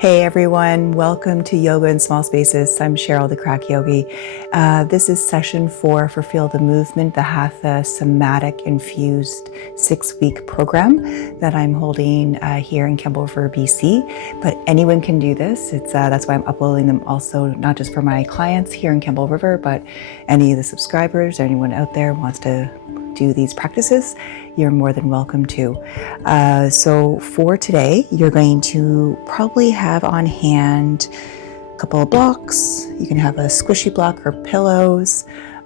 Hey everyone, welcome to Yoga in Small Spaces. I'm Cheryl, the Crack Yogi. This is session 4 for Feel the Movement, the Hatha Somatic Infused 6-week program that I'm holding here in Campbell River, BC. But anyone can do this. That's why I'm uploading them also, not just for my clients here in Campbell River, but any of the subscribers or anyone out there wants to do these practices, you're more than welcome to. So for today, you're going to probably have on hand a couple of blocks. You can have a squishy block or pillows,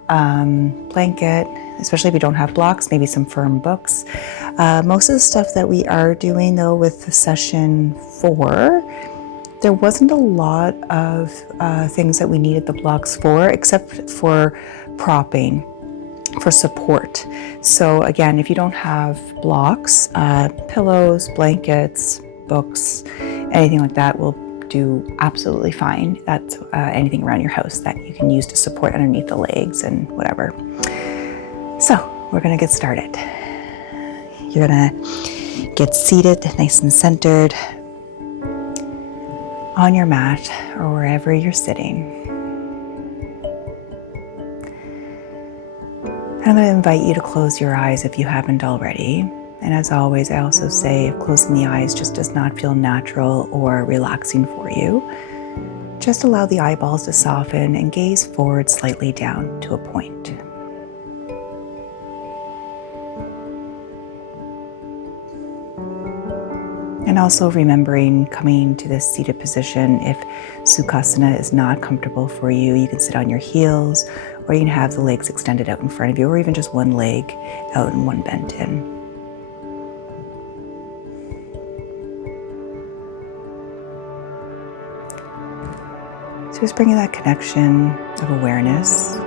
blanket, especially if you don't have blocks, maybe some firm books. Most of the stuff that we are doing though with session 4, there wasn't a lot of things that we needed the blocks for, except for propping, for support. So again, if you don't have blocks, pillows, blankets, books, anything like that will do absolutely fine. That's anything around your house that you can use to support underneath the legs and whatever. So we're gonna get started. You're gonna get seated nice and centered on your mat or wherever you're sitting. I'm going to invite you to close your eyes if you haven't already. And as always, I also say if closing the eyes just does not feel natural or relaxing for you, just allow the eyeballs to soften and gaze forward slightly down to a point. And also remembering coming to this seated position, if Sukhasana is not comfortable for you, you can sit on your heels, or you can have the legs extended out in front of you, or even just one leg out and one bent in. So just bringing that connection of awareness.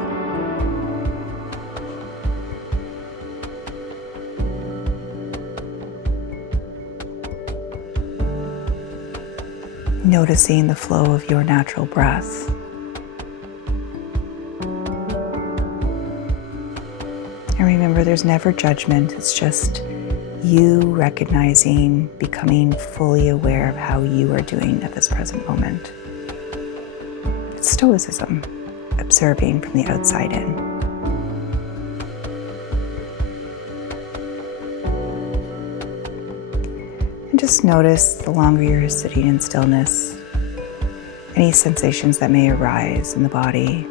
Noticing the flow of your natural breath. And remember, there's never judgment. It's just you recognizing, becoming fully aware of how you are doing at this present moment. It's stoicism, observing from the outside in. And just notice the longer you're sitting in stillness, any sensations that may arise in the body.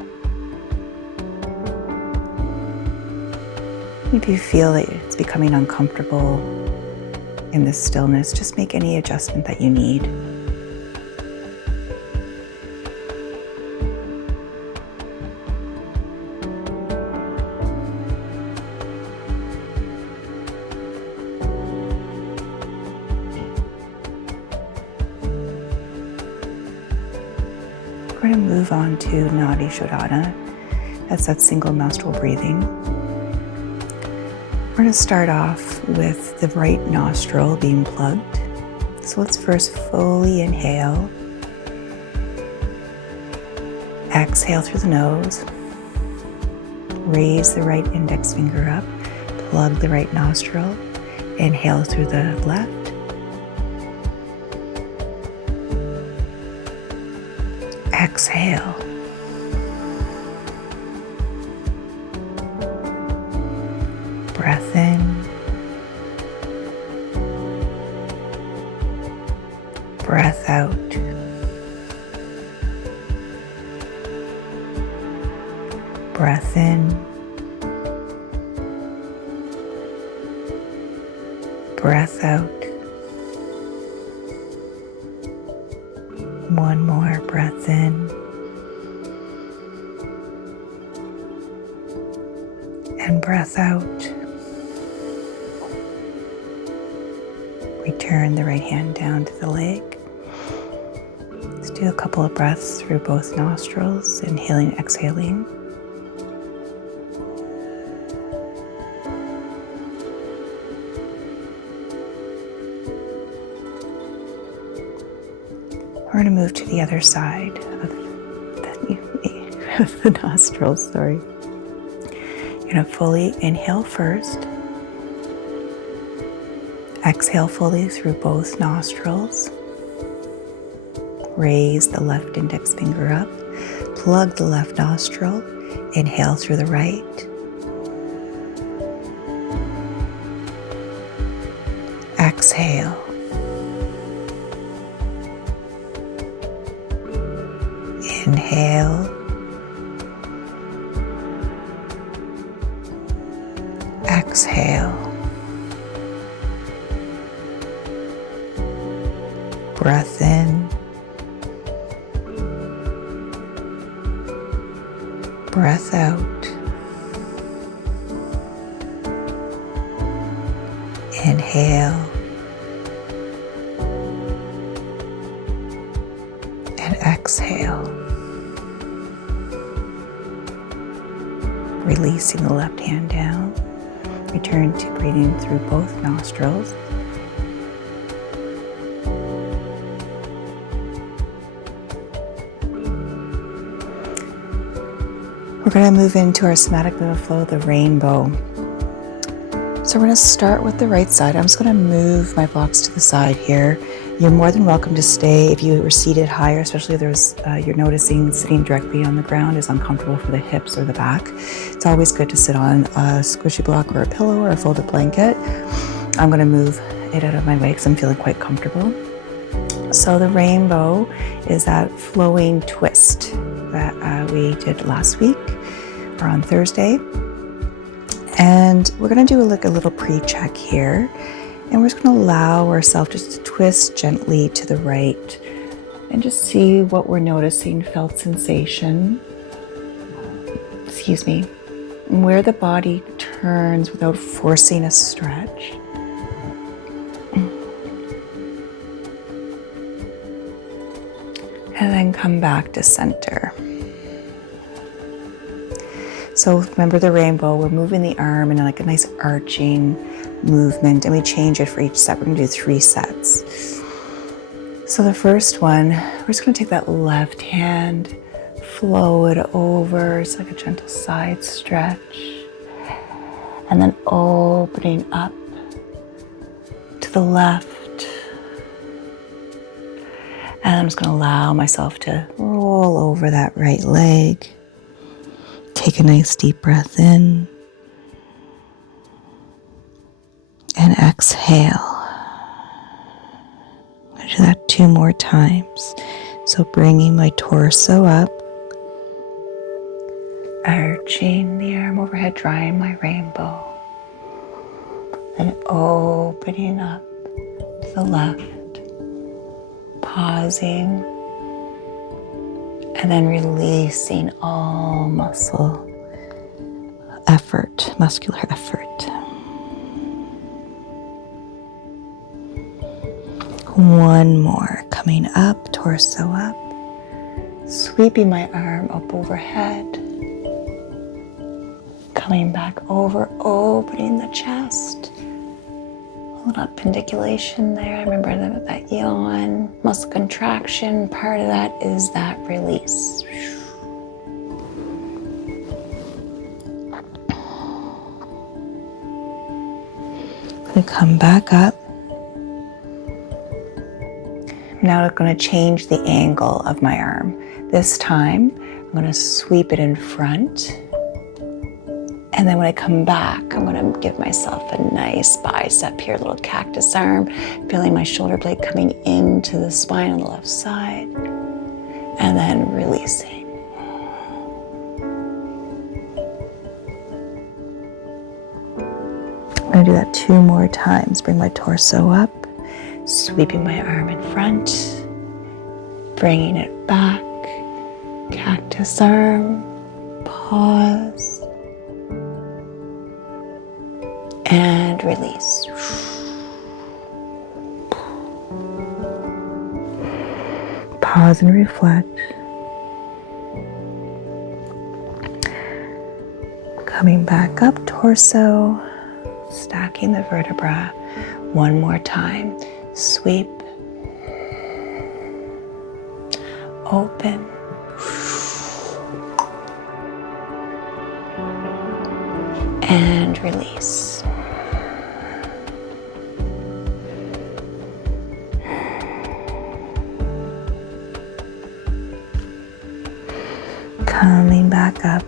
If you feel that it's becoming uncomfortable in this stillness, just make any adjustment that you need. We're going to move on to Nadi Shodhana. That's that single nostril breathing. We're going to start off with the right nostril being plugged. So let's first fully inhale. Exhale through the nose. Raise the right index finger up. Plug the right nostril. Inhale through the left. Exhale. Breath in, breath out. Breath in, breath out. One more breath in, and breath out. Return the right hand down to the leg. Let's do a couple of breaths through both nostrils, inhaling, exhaling. We're going to move to the other side of the nostrils, sorry. You're going to fully inhale first. Exhale fully through both nostrils. Raise the left index finger up. Plug the left nostril. Inhale through the right. Exhale. Inhale. Exhale. Breath in. Breath out. Inhale. And exhale. Releasing the left hand down. Return to breathing through both nostrils. We're going to move into our somatic movement flow, the rainbow. So we're going to start with the right side. I'm just going to move my blocks to the side here. You're more than welcome to stay if you were seated higher, especially if you're noticing sitting directly on the ground is uncomfortable for the hips or the back. It's always good to sit on a squishy block or a pillow or a folded blanket. I'm going to move it out of my way because I'm feeling quite comfortable. So the rainbow is that flowing twist that we did last week or on Thursday. And we're going to do a little pre-check here. And we're just going to allow ourselves just to twist gently to the right and just see what we're noticing, felt sensation. Excuse me. And where the body turns without forcing a stretch. And then come back to center. So remember the rainbow, we're moving the arm in like a nice arching movement, and we change it for each set. We're going to do 3 sets. So the first one, we're just going to take that left hand, flow it over. It's like a gentle side stretch. And then opening up to the left. And I'm just going to allow myself to roll over that right leg. Take a nice deep breath in. And exhale. I'll do that 2 more times. So bringing my torso up. Arching the arm overhead, drawing my rainbow. And opening up to the left. Pausing. And then releasing all muscular effort. One more, coming up, torso up, sweeping my arm up overhead, coming back over, opening the chest, a little appendiculation there. Remember that yawn, muscle contraction, part of that is that release. I'm going to come back up. Now I'm going to change the angle of my arm. This time, I'm going to sweep it in front. And then when I come back, I'm going to give myself a nice bicep here, a little cactus arm, feeling my shoulder blade coming into the spine on the left side. And then releasing. I'm going to do that 2 more times. Bring my torso up. Sweeping my arm in front, bringing it back, cactus arm, pause, and release. Pause and reflect. Coming back up, torso, stacking the vertebra. 1 more time. Sweep, open, and release. Coming back up.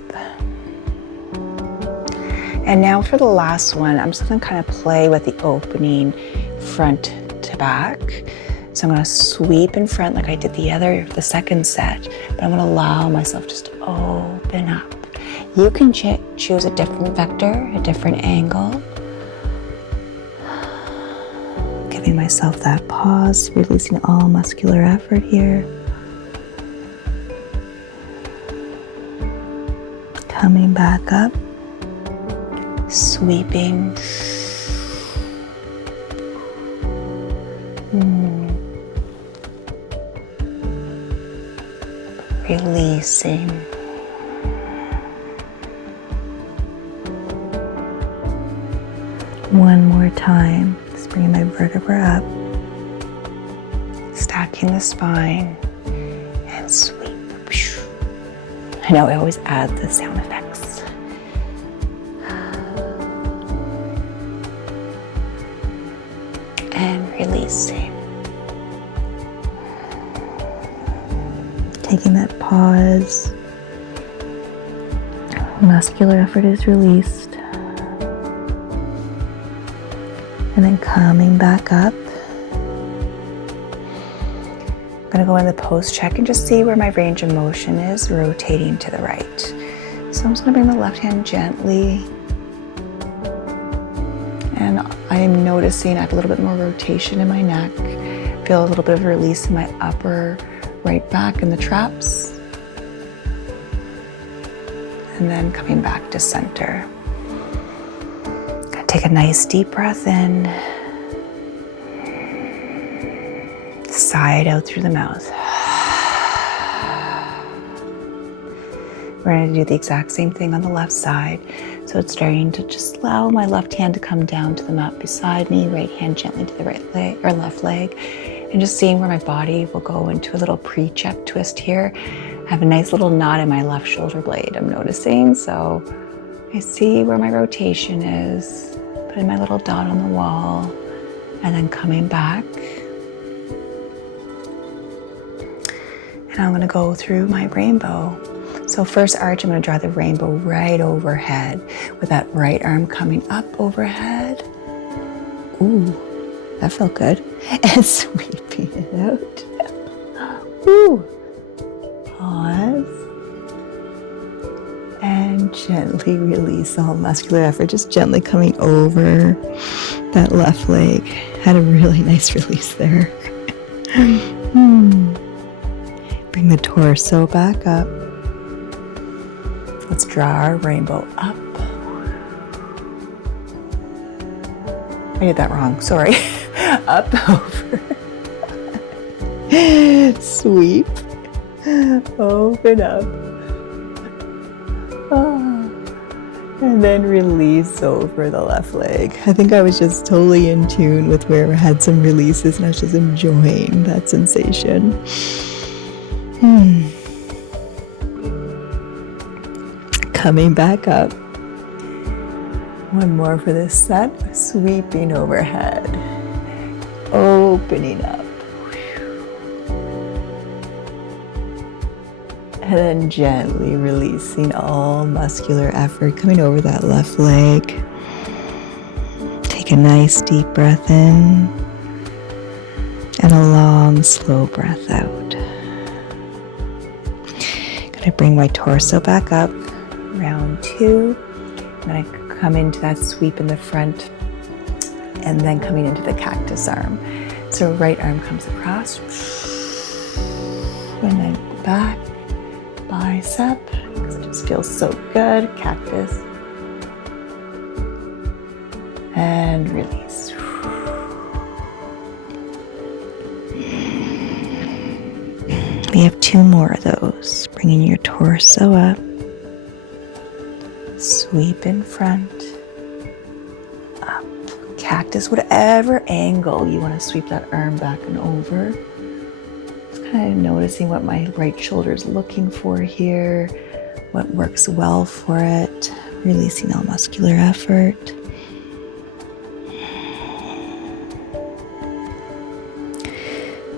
And now for the last one, I'm just gonna kind of play with the opening front to back. So I'm gonna sweep in front like I did the second set, but I'm gonna allow myself just to open up. You can choose a different vector, a different angle. Giving myself that pause, releasing all muscular effort here. Coming back up, sweeping. Releasing. One more time. Just bringing my vertebra up, stacking the spine, and sweep. I know I always add the sound effects. And releasing. Taking that pause. Muscular effort is released. And then coming back up. I'm gonna go in the pose check and just see where my range of motion is, rotating to the right. So I'm just gonna bring the left hand gently. And I am noticing I have a little bit more rotation in my neck. Feel a little bit of release in my upper right back in the traps. And then coming back to center. Gonna take a nice deep breath in. Sigh it out through the mouth. We're going to do the exact same thing on the left side. So it's starting to just allow my left hand to come down to the mat beside me, right hand gently to the right leg or left leg, and just seeing where my body will go into a little pre-check twist here. I have a nice little knot in my left shoulder blade, I'm noticing. So I see where my rotation is, putting my little dot on the wall, and then coming back. And I'm gonna go through my rainbow. So first arch, I'm gonna draw the rainbow right overhead with that right arm coming up overhead. Ooh, that felt good. And sweeping it out. Ooh. Pause. And gently release all muscular effort, just gently coming over that left leg. Had a really nice release there. Bring the torso back up. Let's draw our rainbow up. I did that wrong, sorry. Up, over. Sweep. Open up. And then release over the left leg. I think I was just totally in tune with where I had some releases and I was just enjoying that sensation. Coming back up. One more for this set. Sweeping overhead. Opening up. And then gently releasing all muscular effort, coming over that left leg. Take a nice deep breath in and a long, slow breath out. Gonna bring my torso back up, round two. I'm gonna come into that sweep in the front and then coming into the cactus arm. So right arm comes across and then back. Bicep, because it just feels so good. Cactus. And release. We have two more of those. Bringing your torso up. Sweep in front. Up. Cactus, whatever angle you want to sweep that arm back and over. Kind of noticing what my right shoulder is looking for here, what works well for it, releasing all muscular effort.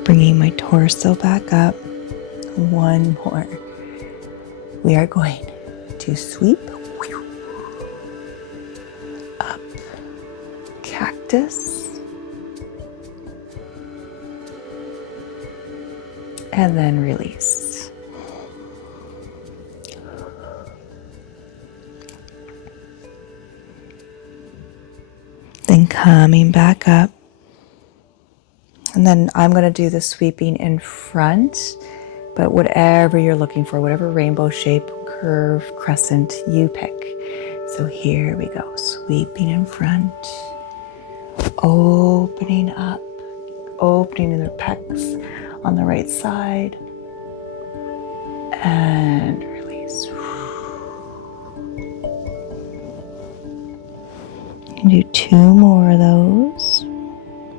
Bringing my torso back up. One more. We are going to sweep up, cactus, and then release. Then coming back up. And then I'm going to do the sweeping in front, but whatever you're looking for, whatever rainbow shape, curve, crescent you pick. So here we go, sweeping in front, opening up, opening the pecs on the right side, and release. And do 2 more of those.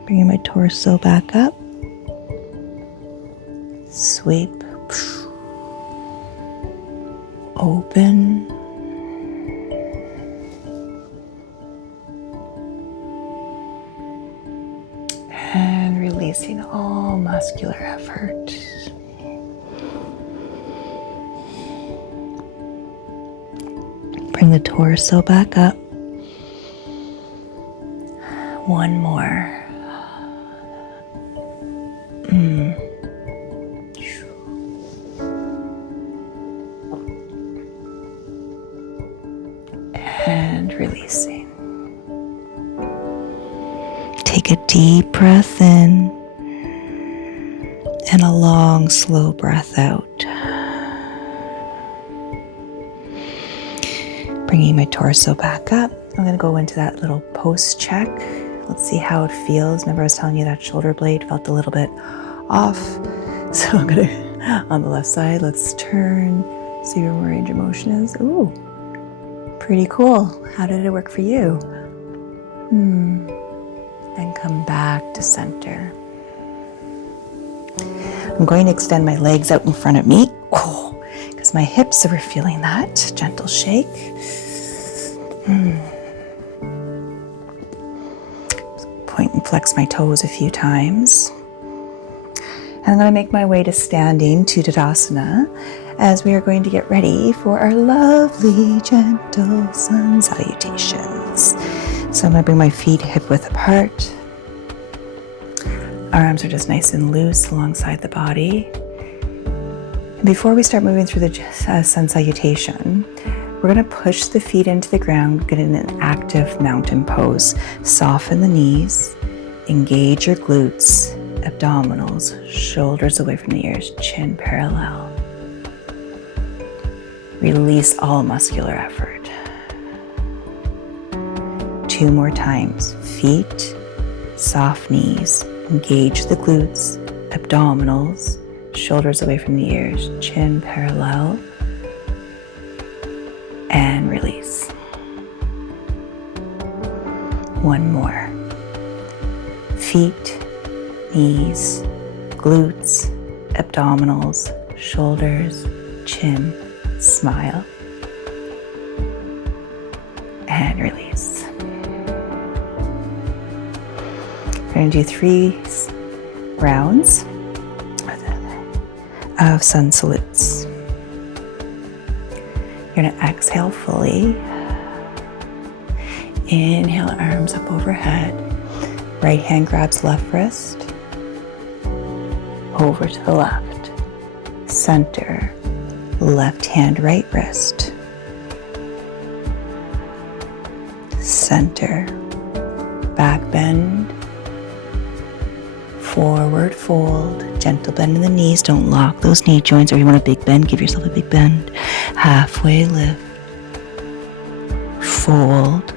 Bringing my torso back up. Sweep. Open. And releasing all muscular effort. Bring the torso back up. 1 more. And releasing. Take a deep breath in and a long, slow breath out. Bringing my torso back up. I'm going to go into that little post check. Let's see how it feels. Remember I was telling you that shoulder blade felt a little bit off. So I'm going to, on the left side, let's turn, see where my range of motion is. Ooh, pretty cool. How did it work for you? Then come back to center. I'm going to extend my legs out in front of me. Because my hips are feeling that. Gentle shake. Point and flex my toes a few times. And I'm going to make my way to standing to Tadasana as we are going to get ready for our lovely gentle sun salutations. So I'm going to bring my feet hip width apart. Arms are just nice and loose alongside the body. And before we start moving through the sun salutation, we're going to push the feet into the ground, get in an active mountain pose. Soften the knees, engage your glutes, abdominals, shoulders away from the ears, chin parallel. Release all muscular effort. 2 more times. Feet, soft knees, engage the glutes, abdominals, shoulders away from the ears, chin parallel. And release. 1 more. Feet, knees, glutes, abdominals, shoulders, chin, smile. And release. We're going to do 3 rounds of sun salutes. You're going to exhale fully. Inhale, arms up overhead. Right hand grabs left wrist. Over to the left. Center. Left hand, right wrist. Center. Back bend. Forward fold. Gentle bend in the knees. Don't lock those knee joints, or you want a big bend, give yourself a big bend. Halfway lift. Fold.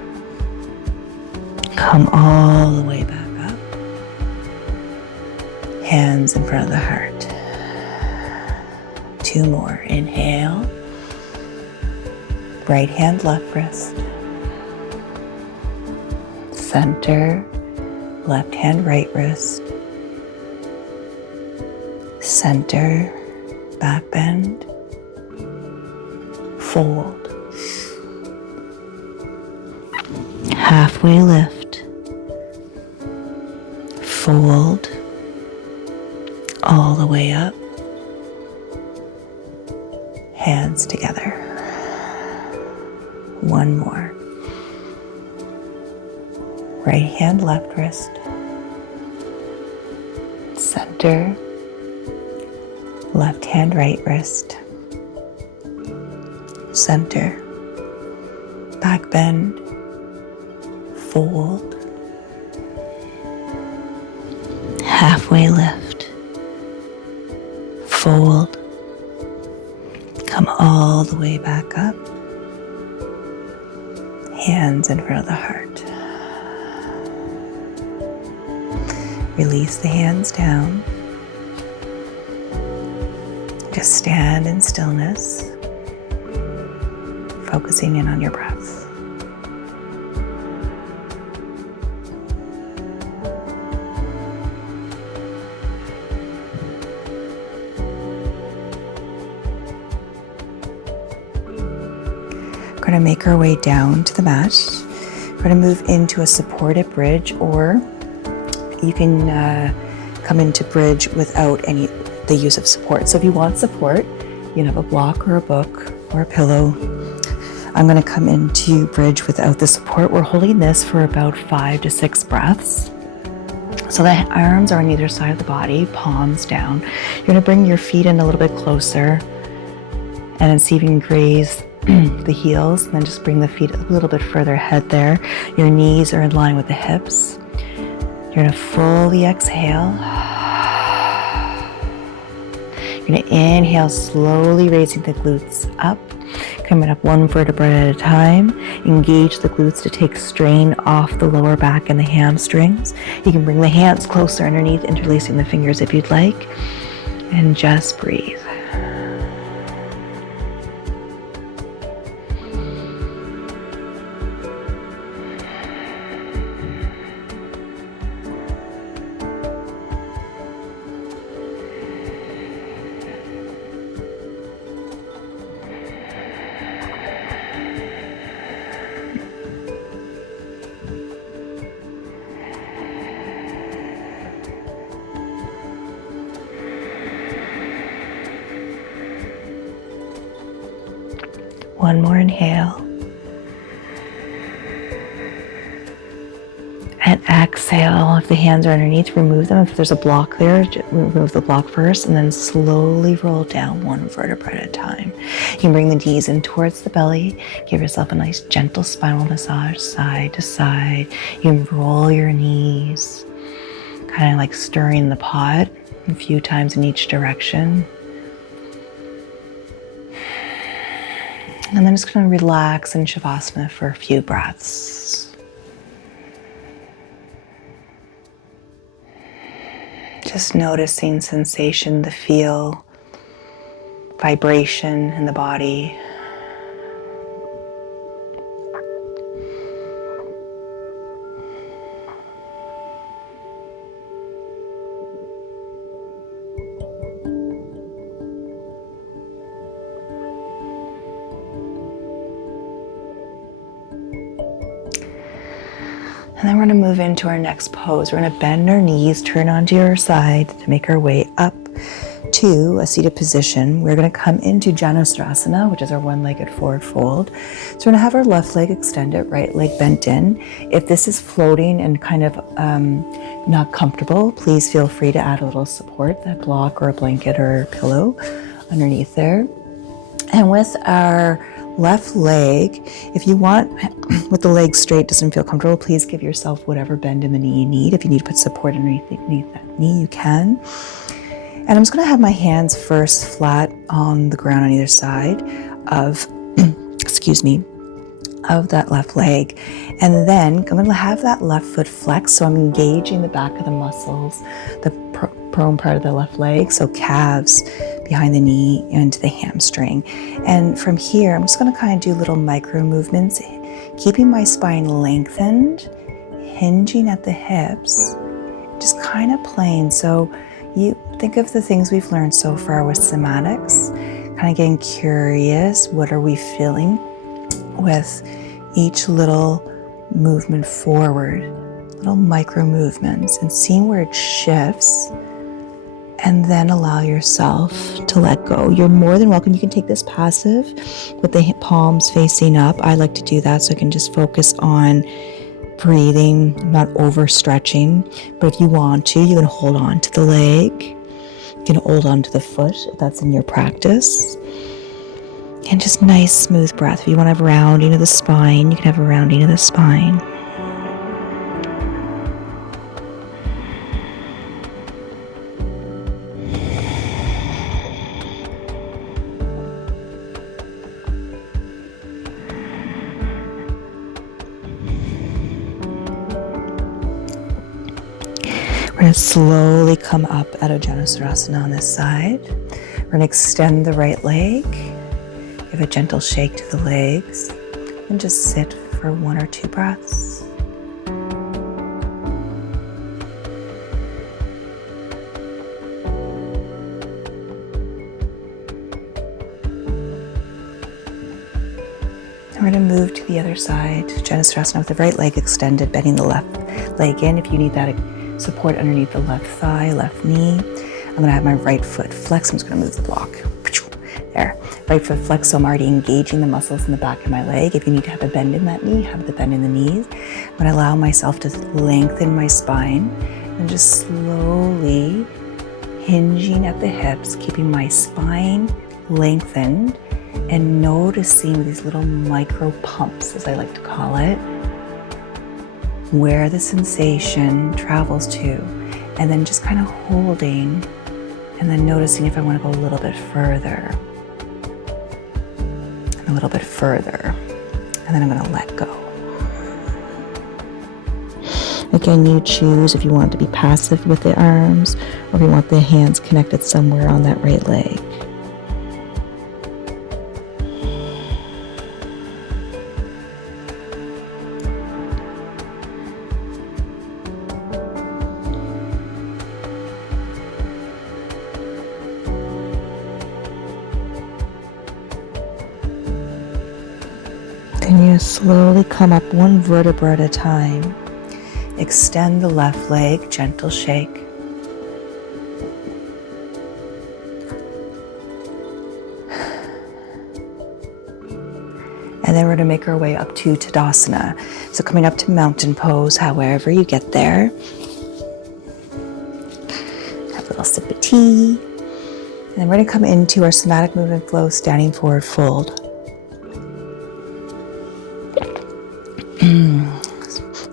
Come all the way back up. Hands in front of the heart. 2 more. Inhale. Right hand, left wrist. Center. Left hand, right wrist. Center. Back bend. Fold. Halfway lift. Fold. All the way up. Hands together. One more. Right hand, left wrist. Center. Left hand, right wrist. Center. Back bend. Fold. Halfway lift. Fold. Come all the way back up. Hands in front of the heart. Release the hands down. Just stand in stillness, focusing in on your breath. We're going to make our way down to the mat. We're going to move into a supported bridge, or you can come into bridge without the use of support. So if you want support, you can have a block or a book or a pillow. I'm going to come into bridge without the support. We're holding this for about 5 to 6 breaths. So the arms are on either side of the body, palms down. You're going to bring your feet in a little bit closer and then see if you can graze the heels, and then just bring the feet a little bit further ahead there. Your knees are in line with the hips. You're going to fully exhale. You're going to inhale, slowly raising the glutes up, coming up one vertebra at a time. Engage the glutes to take strain off the lower back and the hamstrings. You can bring the hands closer underneath, interlacing the fingers if you'd like, and just breathe. One more inhale. And exhale. If the hands are underneath, remove them. If there's a block there, remove the block first, and then slowly roll down one vertebra at a time. You can bring the knees in towards the belly. Give yourself a nice gentle spinal massage side to side. You can roll your knees, kind of like stirring the pot a few times in each direction. And then just going to relax in Shavasana for a few breaths. Just noticing sensation, the feel, vibration in the body. And then we're going to move into our next pose. We're going to bend our knees, turn onto your side to make our way up to a seated position. We're going to come into Janusrasana, which is our one-legged forward fold. So we're going to have our left leg extended, right leg bent in. If this is floating and kind of not comfortable, please feel free to add a little support, that block or a blanket or a pillow underneath there. And with our left leg, if you want, with the leg straight, doesn't feel comfortable, please give yourself whatever bend in the knee you need. If you need to put support underneath that knee, you can. And I'm just going to have my hands first flat on the ground on either side of, of that left leg. And then I'm going to have that left foot flexed, so I'm engaging the back of the muscles, the prone part of the left leg, so calves behind the knee into the hamstring. And from here, I'm just going to kind of do little micro movements, keeping my spine lengthened, hinging at the hips, just kind of playing. So you think of the things we've learned so far with somatics, kind of getting curious, what are we feeling with each little movement forward, little micro movements, and seeing where it shifts And then allow yourself to let go. You're more than welcome. You can take this passive with the palms facing up. I like to do that so I can just focus on breathing, not overstretching. But if you want to, you can hold on to the leg. You can hold on to the foot if that's in your practice. And just nice, smooth breath. If you want to have a rounding of the spine, you can have a rounding of the spine. We're going to slowly come up out of Janusarasana on this side. We're going to extend the right leg. Give a gentle shake to the legs. And just sit for 1 or 2 breaths. And we're going to move to the other side. Janusarasana with the right leg extended, bending the left leg in. If you need that support underneath the left thigh, left knee. I'm going to have my right foot flex. I'm just going to move the block. There. Right foot flex, so I'm already engaging the muscles in the back of my leg. If you need to have a bend in that knee, have the bend in the knees. I'm going to allow myself to lengthen my spine and just slowly hinging at the hips, keeping my spine lengthened and noticing these little micro pumps, as I like to call it, where the sensation travels to, and then just kind of holding and then noticing if I want to go a little bit further and a little bit further, and then I'm going to let go. Again, you choose if you want to be passive with the arms or if you want the hands connected somewhere on that right leg. Then you slowly come up 1 vertebra at a time. Extend the left leg, gentle shake. And then we're going to make our way up to Tadasana. So coming up to mountain pose, however you get there. Have a little sip of tea. And then we're going to come into our somatic movement flow, standing forward fold.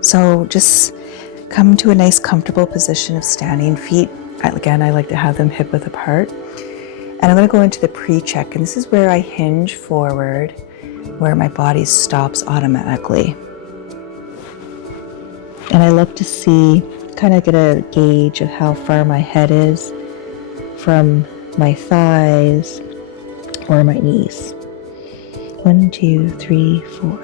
So just come to a nice comfortable position of standing. Feet, again, I like to have them hip width apart. And I'm going to go into the pre-check, and this is where I hinge forward, where my body stops automatically. And I look to see, kind of get a gauge of how far my head is from my thighs or my knees. 1, 2, 3, 4,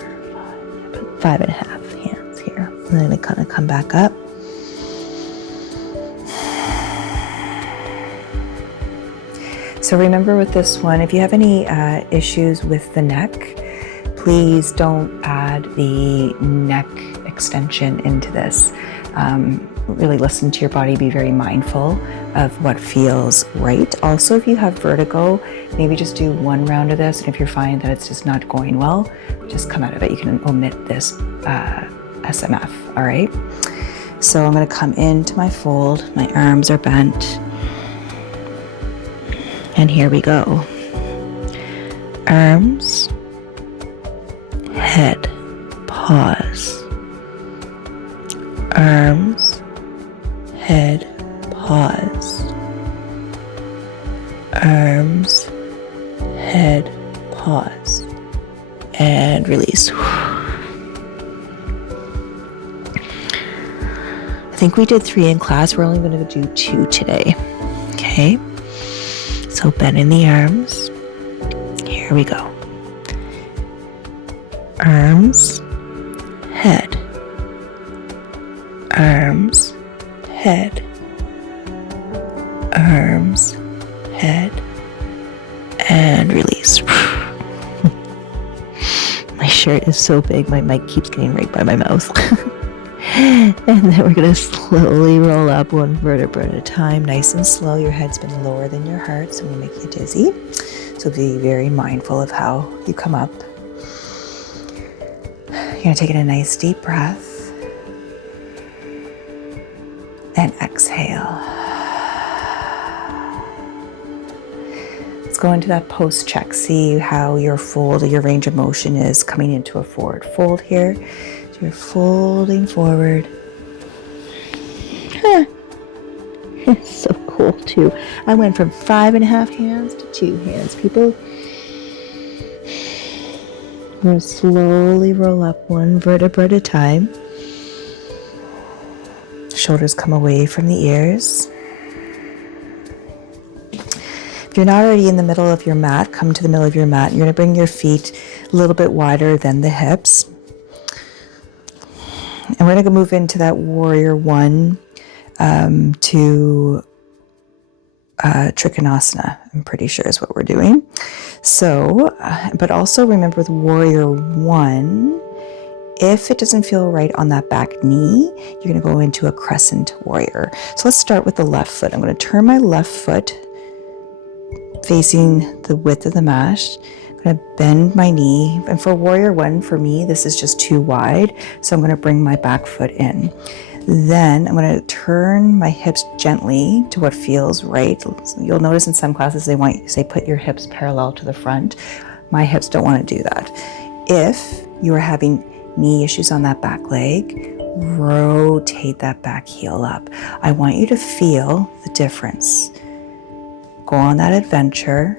5. I put 5.5 hands here. And then I kind of come back up. So remember with this one, if you have any issues with the neck, please don't add the neck extension into this. Really listen to your body, be very mindful of what feels right. Also, if you have vertigo, maybe just do 1 round of this, and if you're finding that it's just not going well, just come out of it. You can omit this SMF, all right? So I'm going to come into my fold, my arms are bent, and here we go. Arms, head, pause. Arms, head, pause. Arms, head, pause. And release. I think we did 3 in class. We're only going to do 2 today. Okay? So bend in the arms. Here we go. Arms, head. Arms, head. Arms, head. And release. My shirt is so big, my mic keeps getting right by my mouth. And then we're going to slowly roll up one vertebra at a time, nice and slow. Your head's been lower than your heart, so we make you dizzy. So be very mindful of how you come up. You're going to take in a nice deep breath and exhale. Let's go into that post check. See how your fold or your range of motion is coming into a forward fold here. So you're folding forward. It's so cool too. I went from 5.5 hands to 2 hands. People, we're going to slowly roll up one vertebra at a time. Shoulders come away from the ears. If you're not already in the middle of your mat, come to the middle of your mat. You're going to bring your feet a little bit wider than the hips. And we're going to move into that warrior one to Trikonasana, I'm pretty sure is what we're doing. So, but also remember with warrior one, if it doesn't feel right on that back knee, you're going to go into a crescent warrior. So let's start with the left foot. I'm going to turn my left foot facing the width of the mat. I'm going to bend my knee. And for warrior one, for me, this is just too wide. So I'm going to bring my back foot in. Then I'm going to turn my hips gently to what feels right. You'll notice in some classes they want you to say put your hips parallel to the front. My hips don't want to do that. If you are having knee issues on that back leg, rotate that back heel up. I want you to feel the difference. Go on that adventure.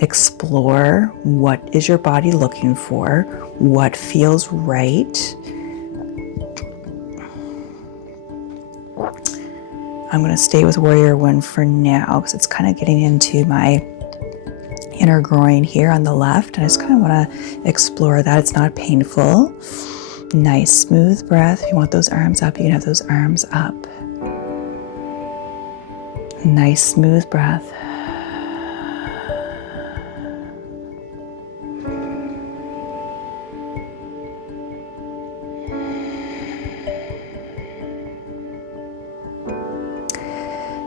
Explore what is your body looking for, what feels right. I'm going to stay with warrior one for now because it's kind of getting into my inner groin here on the left. And I just kind of want to explore that. It's not painful. Nice smooth breath. If you want those arms up, you can have those arms up. Nice smooth breath.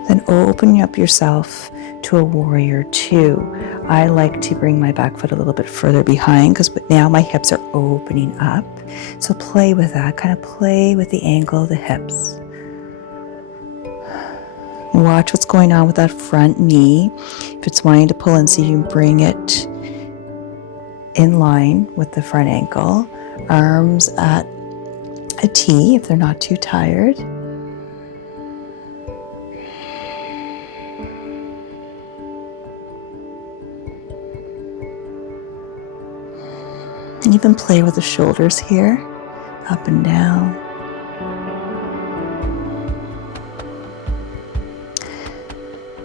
Then open up yourself to a warrior two. I like to bring my back foot a little bit further behind because now my hips are opening up. So play with that, kind of play with the angle of the hips. Watch what's going on with that front knee. If it's wanting to pull in, so you can bring it in line with the front ankle. Arms at a T if they're not too tired. And even play with the shoulders here, up and down.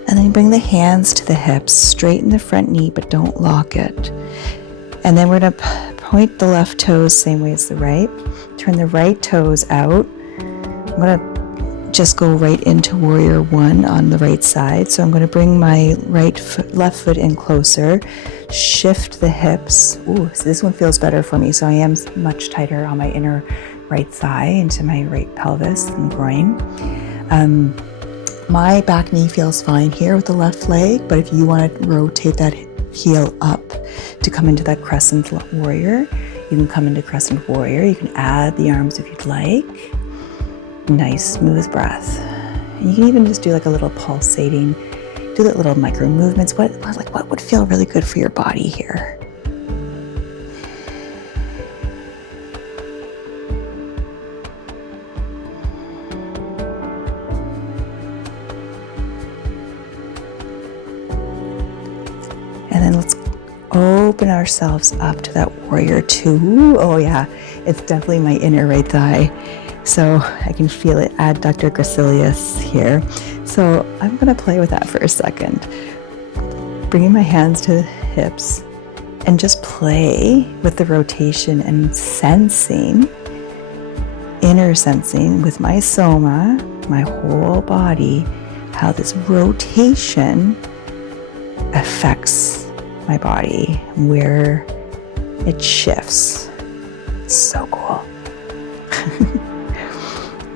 And then bring the hands to the hips, straighten the front knee, but don't lock it. And then we're going to point the left toes same way as the right. Turn the right toes out. I'm going to just go right into warrior one on the right side. So I'm going to bring my left foot in closer, shift the hips. Ooh, so this one feels better for me. So I am much tighter on my inner right thigh into my right pelvis and groin. My back knee feels fine here with the left leg, but if you want to rotate that heel up to come into that crescent warrior, you can come into crescent warrior. You can add the arms if you'd like. Nice smooth breath. And you can even just do like a little pulsating, do that little micro movements. What would feel really good for your body here? And then let's open ourselves up to that warrior two. Oh yeah, it's definitely my inner right thigh. So I can feel it, adductor gracilis here. So I'm gonna play with that for a second. Bringing my hands to the hips and just play with the rotation and sensing, inner sensing with my soma, my whole body, how this rotation affects my body, where it shifts. It's so cool.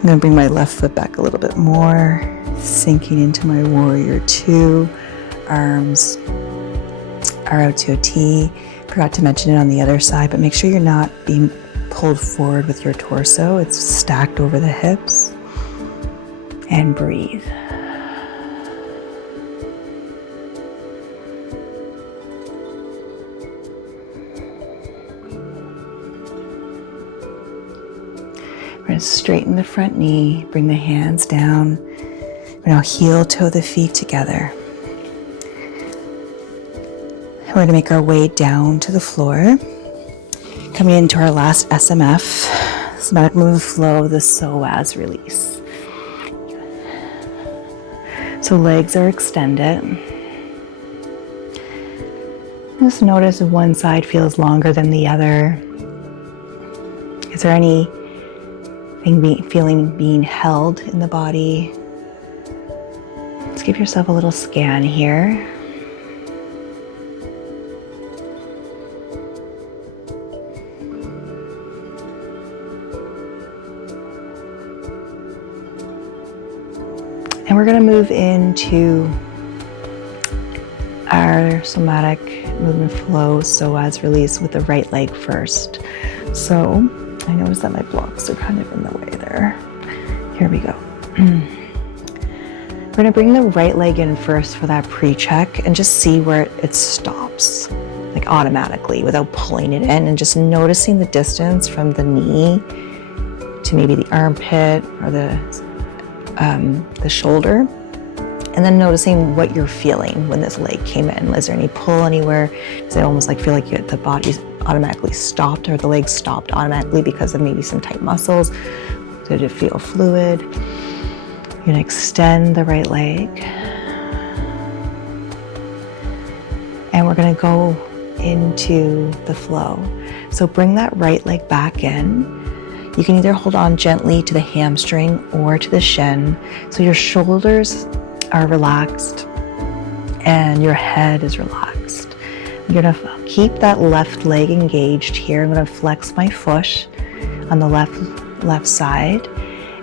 I'm going to bring my left foot back a little bit more, sinking into my warrior two. Arms are out to a T. Forgot to mention it on the other side, but make sure you're not being pulled forward with your torso. It's stacked over the hips. And breathe. We're going to straighten the front knee, bring the hands down. We're now heel toe the feet together. We're going to make our way down to the floor. Coming into our last SMF, somatic movement flow, the psoas release. So legs are extended. Just notice if one side feels longer than the other. Is there anything feeling being held in the body? Let's give yourself a little scan here. And we're going to move into our somatic movement flow, psoas release with the right leg first. So I notice that my blocks are kind of in the way there. Here we go. We're going to bring the right leg in first for that pre-check and just see where it stops, like automatically without pulling it in, and just noticing the distance from the knee to maybe the armpit or the shoulder, and then noticing what you're feeling when this leg came in. Is there any pull anywhere? Does it almost like feel like the body's automatically stopped, or the leg stopped automatically because of maybe some tight muscles? Did it feel fluid? You're gonna extend the right leg, and we're gonna go into the flow. So bring that right leg back in. You can either hold on gently to the hamstring or to the shin, so your shoulders are relaxed and your head is relaxed. You're gonna keep that left leg engaged here. I'm gonna flex my foot on the left side,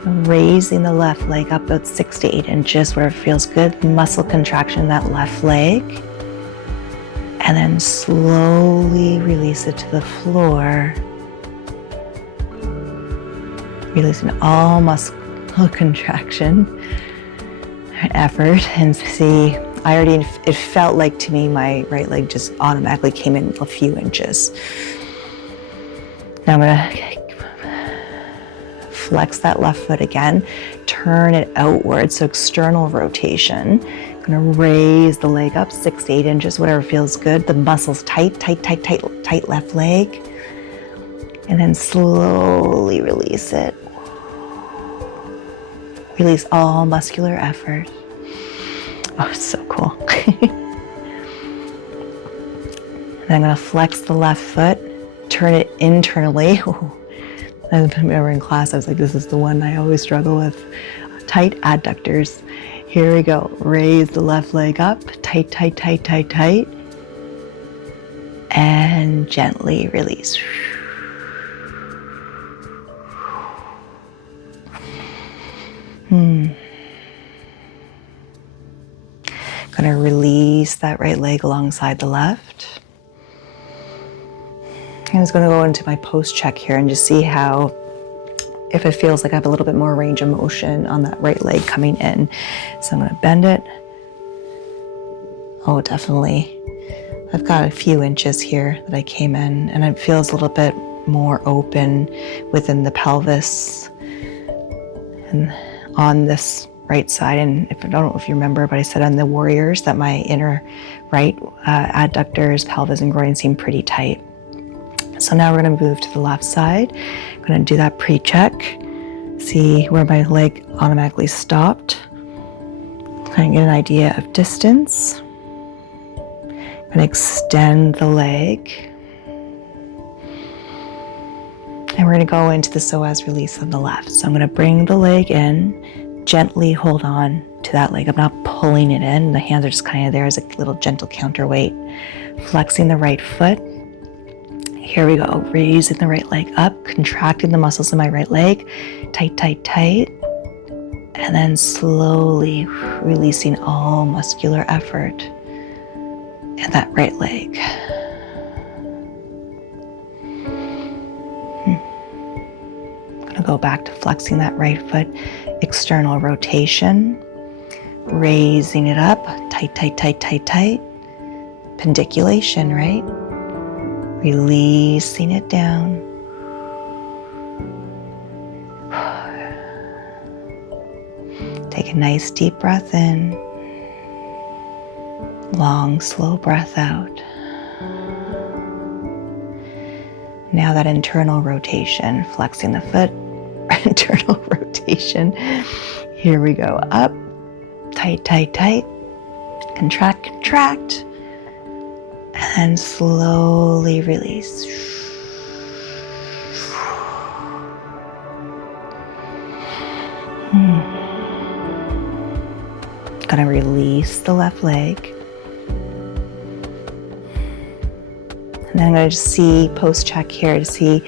raising the left leg up about 6 to 8 inches where it feels good. Muscle contraction in that left leg. And then slowly release it to the floor. Releasing all muscle contraction, effort, and see, it felt like to me my right leg just automatically came in a few inches. Now I'm gonna flex that left foot again, turn it outward, so external rotation. I'm gonna raise the leg up 6 to 8 inches, whatever feels good. The muscles tight left leg. And then slowly release it. Release all muscular effort. Oh, so cool. And I'm gonna flex the left foot, turn it internally. I remember in class, I was like, this is the one I always struggle with. Tight adductors. Here we go. Raise the left leg up, tight. And gently release. Gonna release that right leg alongside the left. I'm just gonna go into my post check here and just see how, if it feels like I have a little bit more range of motion on that right leg coming in. So I'm gonna bend it. Oh, definitely. I've got a few inches here that I came in, and it feels a little bit more open within the pelvis and on this right side. And I don't know if you remember, but I said on the warriors that my inner right adductors, pelvis, and groin seem pretty tight. So now we're going to move to the left side. I'm going to do that pre-check, see where my leg automatically stopped. Kind of get an idea of distance. I'm going to extend the leg. And we're going to go into the psoas release on the left. So I'm going to bring the leg in, gently hold on to that leg. I'm not pulling it in. The hands are just kind of there as a little gentle counterweight. Flexing the right foot. Here we go. Raising the right leg up, contracting the muscles in my right leg. Tight, tight, tight. And then slowly releasing all muscular effort in that right leg. I'm going to go back to flexing that right foot, external rotation, raising it up, tight, tight, tight, tight, tight. Pendiculation, right? Releasing it down. Take a nice deep breath in. Long, slow breath out. Now that internal rotation, flexing the foot, internal rotation. Here we go. Up, tight, tight, tight. Contract, contract. And slowly release. Gonna release the left leg. And then I'm gonna just see, post-check here to see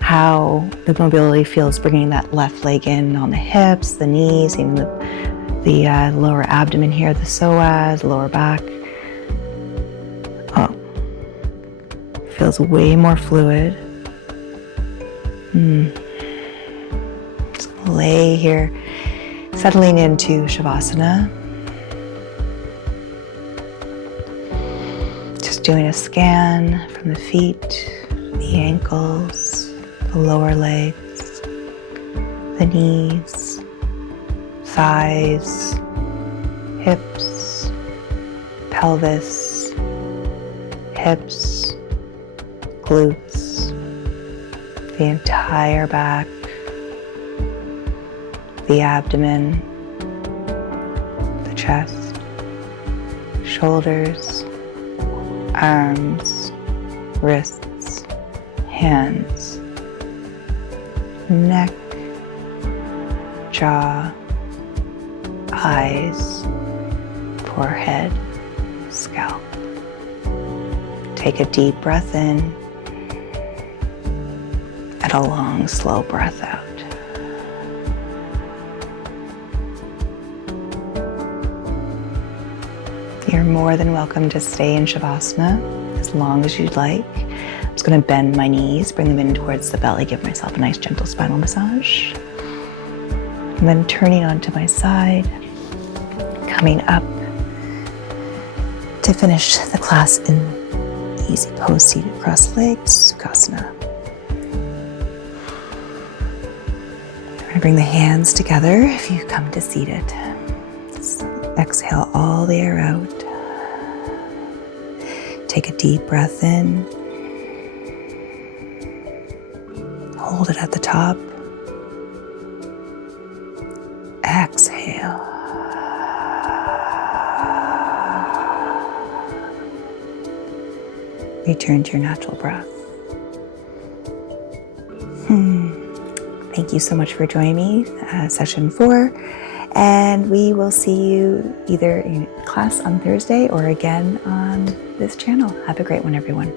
how the mobility feels, bringing that left leg in on the hips, the knees, even the lower abdomen here, the psoas, lower back. Oh, feels way more fluid. Just gonna lay here, settling into Shavasana. Just doing a scan from the feet, the ankles, the lower legs, the knees, thighs, hips, pelvis, hips, glutes, the entire back, the abdomen, the chest, shoulders, arms, wrists, hands, neck, jaw, eyes, forehead, scalp. Take a deep breath in and a long, slow breath out. You're more than welcome to stay in Shavasana as long as you'd like. I'm just going to bend my knees, bring them in towards the belly, give myself a nice gentle spinal massage. And then turning onto my side, coming up to finish the class in easy pose, seated cross legs, Sukhasana. I'm going to bring the hands together if you come to seated. Just exhale all the air out. Take a deep breath in. Hold it at the top. Exhale. Return to your natural breath. Thank you so much for joining me, session 4. And we will see you either in class on Thursday or again on this channel. Have a great one, everyone.